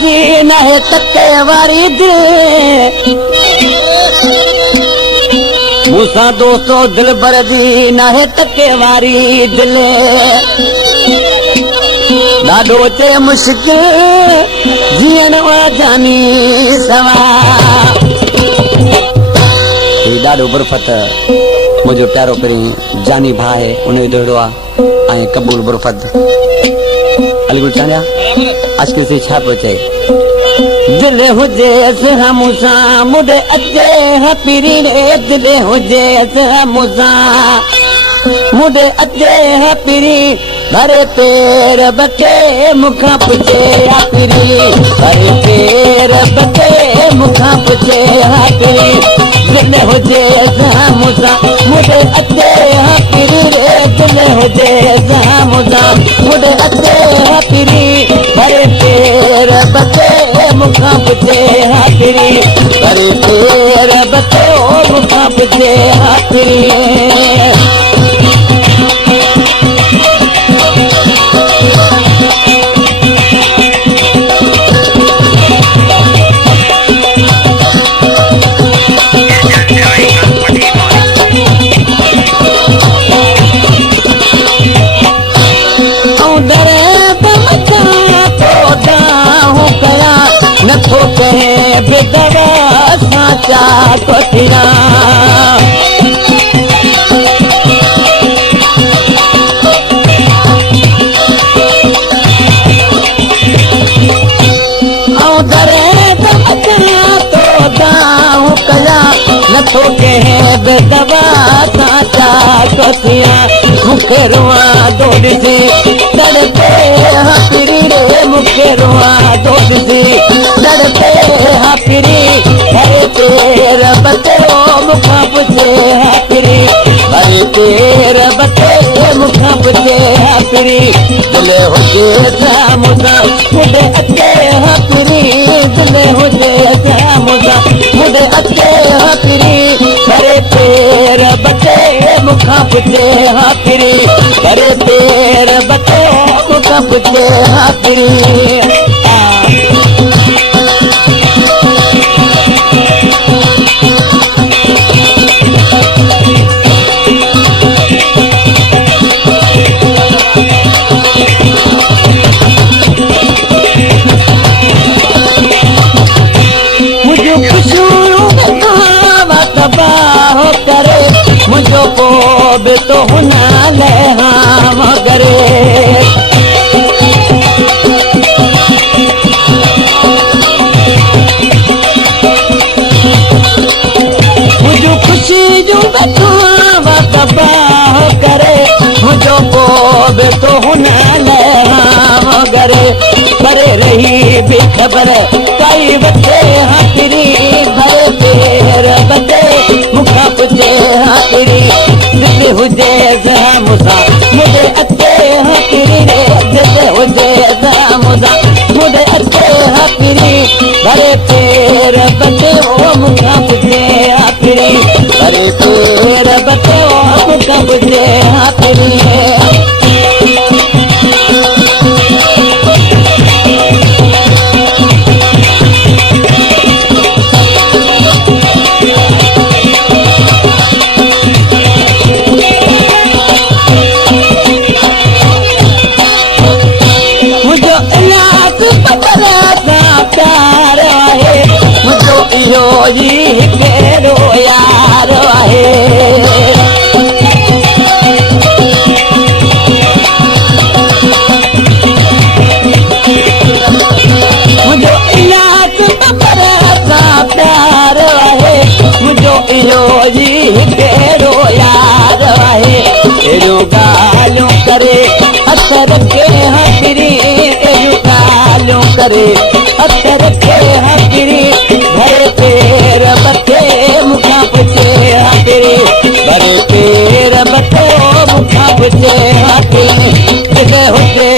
जी नहे तके वारी दिल मूसा दोस्तों दिल बरदी नहे तके वारी दिल ॾाढो चे मुश्किल जीअण जानी सवा ॾाढो बुरफत मुंहिंजो प्यारो पहिरीं जानी भाउ आहे उन जो दोहिड़ो आहे ऐं क़बूल बुरफत अलीगुल चांडिया अशकिर से छा पियो चए दिल हुजे मूंसा मुॾे अचे हा पीरी रे दिल हुजे मूंसा मुॾे अचे हा पीरी भरे पेर बके मुखा पुछे हा पीरी भरे पेर बके मुखा पुछे हा पीरी दिल हुजे मूंसा मुॾे अचे हा पीरी रे दिल हुजे मूंसा मुॾे अचे हा पीरी भरे पेर बके मुखा पुछे हा पीरी भरे पेर बके मुखा पुछे हा पीरी नथो कहे बेदवा साचा कोठिया नथो कहे बेदवा साचा कोठिया मुखे रुआ दौड़े तड़पे हा पीरी रे मुखे रुआ दौड़े तड़पे हा पीरी भरे पेर बते मुखा पुछे हा पीरी भरे पेर बते मुखा पुछे हा पीरी दिल हुजे मूंसा मुॾे अचे हा पीरी दिल हुजे मूंसा मुॾे अचे हा पीरी भरे पेर बते मुखा पुछे हा पीरी भरे पेर बते मुखा पुछे हा पीरी मुझो को बे तो हुना ले हाँ मगरे मुझो खुशी जो बतवा तबाह करे मुझो को बे तो हुना ले हाँ मगरे करे रही बेखबर कई बच्चे हाकिरी भरे पेर बच्चे मुखा पुछे हा पीरी दिल हुजे मूंसा मुझे अचे हा पीरी रे दिल हुजे मूंसा मुझे अचे हा पीरी भरे पेर बचे ओ मुखा पुछे हा पीरी भरे पेर बचे ओ मुखा पुछे हा पीरी जी केरो यार आहे मुझो इलाज पर प्यार आहे मुझो इहो जी केरो यार आहे एड़ो गालियों करे असर के हथरी एड़ो गालियों करे असर के हथरी भरे पेर बते मुखा पुछे हा पीरी भरे पेर बते मुखा पुछे हा पीरी दिल हुजे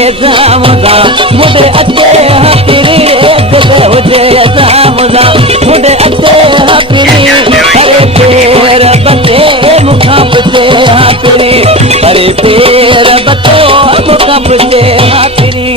मूंसा मुॾे अचे हा पीरी दिल हुजे मूंसा मुॾे अचे हा पीरी भरे पेर बते मुखा पुछे हा पीरी भरे पेर बते मुखा पुछे हा पीरी